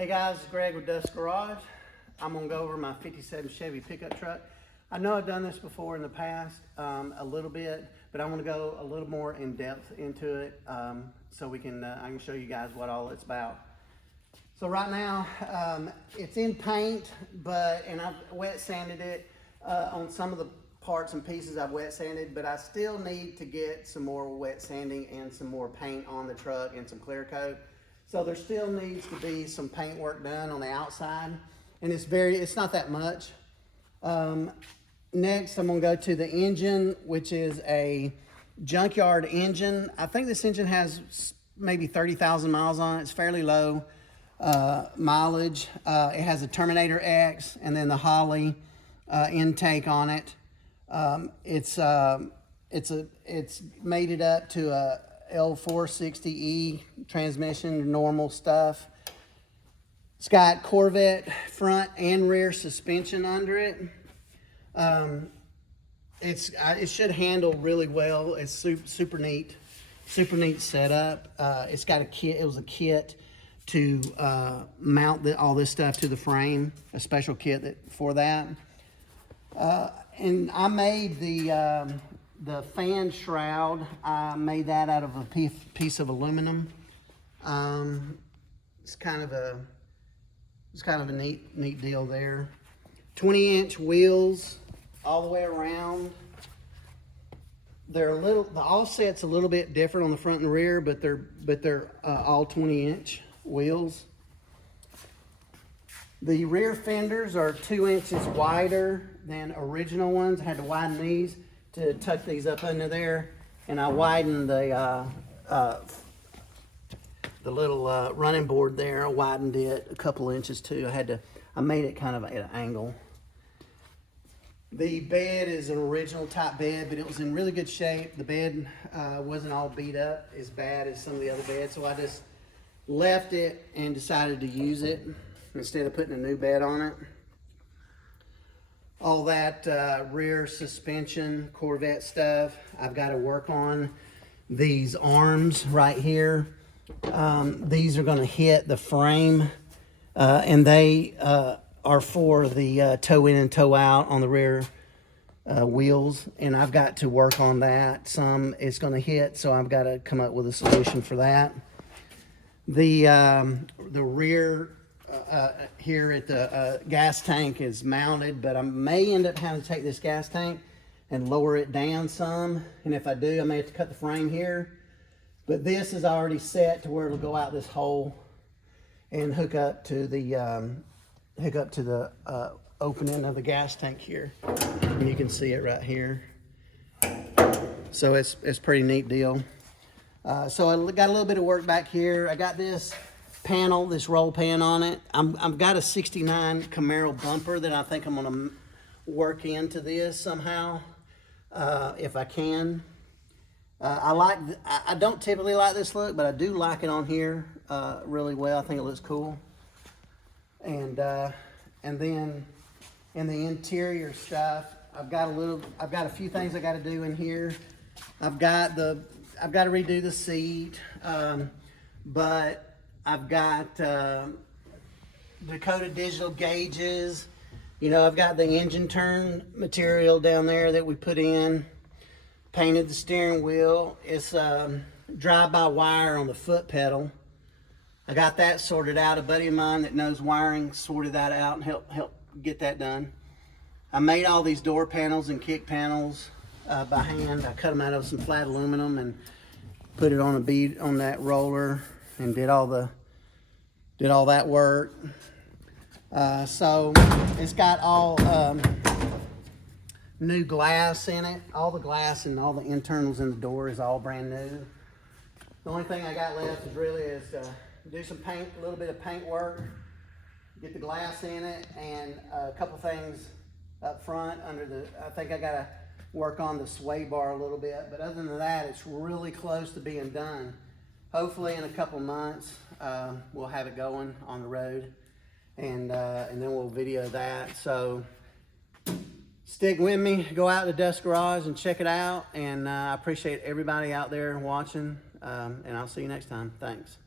Hey guys, it's Greg with Dust Garage. I'm gonna go over my 57 Chevy pickup truck. I know I've done this before in the past, a little bit, but I want to go a little more in depth into it so I can show you guys what all it's about. So right now, it's in paint, and I've wet sanded it on some of the parts and pieces. I've wet sanded, but I still need to get some more wet sanding and some more paint on the truck and some clear coat. So there still needs to be some paint work done on the outside, and it's not that much. Next, I'm gonna go to the engine, which is a junkyard engine. I think this engine has maybe 30,000 miles on it. It's fairly low mileage. It has a Terminator X and then the Holley intake on it. It's made it up to a L460E transmission, normal stuff. It's got Corvette front and rear suspension under it. It should handle really well. It's super neat setup. It's got a kit. It was a kit to mount all this stuff to the frame, a special kit for that. And I made the fan shroud. I made that out of a piece of aluminum. It's kind of a neat deal there. 20-inch wheels all the way around. The offset's a little bit different on the front and rear, but they're all 20-inch wheels. The rear fenders are 2 inches wider than original ones. I had to widen these to tuck these up under there, and I widened the little running board there. I widened it a couple inches too. I made it kind of at an angle. The bed is an original type bed, but it was in really good shape. The bed wasn't all beat up as bad as some of the other beds, so I just left it and decided to use it instead of putting a new bed on it. All that rear suspension, Corvette stuff, I've got to work on. These arms right here, these are going to hit the frame, and they are for the toe in and toe out on the rear wheels, and I've got to work on that. Some it's going to hit, so I've got to come up with a solution for that. The rear here at the gas tank is mounted, but I may end up having to take this gas tank and lower it down some, and if I do, I may have to cut the frame here. But this is already set to where it'll go out this hole and hook up to the opening of the gas tank here, and you can see it right here. So it's a pretty neat deal. So I got a little bit of work back here. I got this panel, this roll pan on it. I've got a 69 Camaro bumper that I think I'm gonna work into this somehow, if I can. I don't typically like this look, but I do like it on here really well. I think it looks cool. And then in the interior stuff, I've got a few things I got to do in here. I've got to redo the seat, but I've got Dakota digital gauges. You know, I've got the engine turn material down there that we put in. Painted the steering wheel. It's drive-by-wire on the foot pedal. I got that sorted out. A buddy of mine that knows wiring sorted that out and helped get that done. I made all these door panels and kick panels by hand. I cut them out of some flat aluminum and put it on a bead on that roller and did all that work. So it's got all new glass in it. All the glass and all the internals in the door is all brand new. The only thing I got left is to do some paint, a little bit of paint work, get the glass in it, and a couple things up front I think I gotta work on the sway bar a little bit, but other than that, it's really close to being done. Hopefully in a couple months, we'll have it going on the road, and then we'll video that. So stick with me, go out to Dust Garage and check it out, and I appreciate everybody out there watching, and I'll see you next time. Thanks.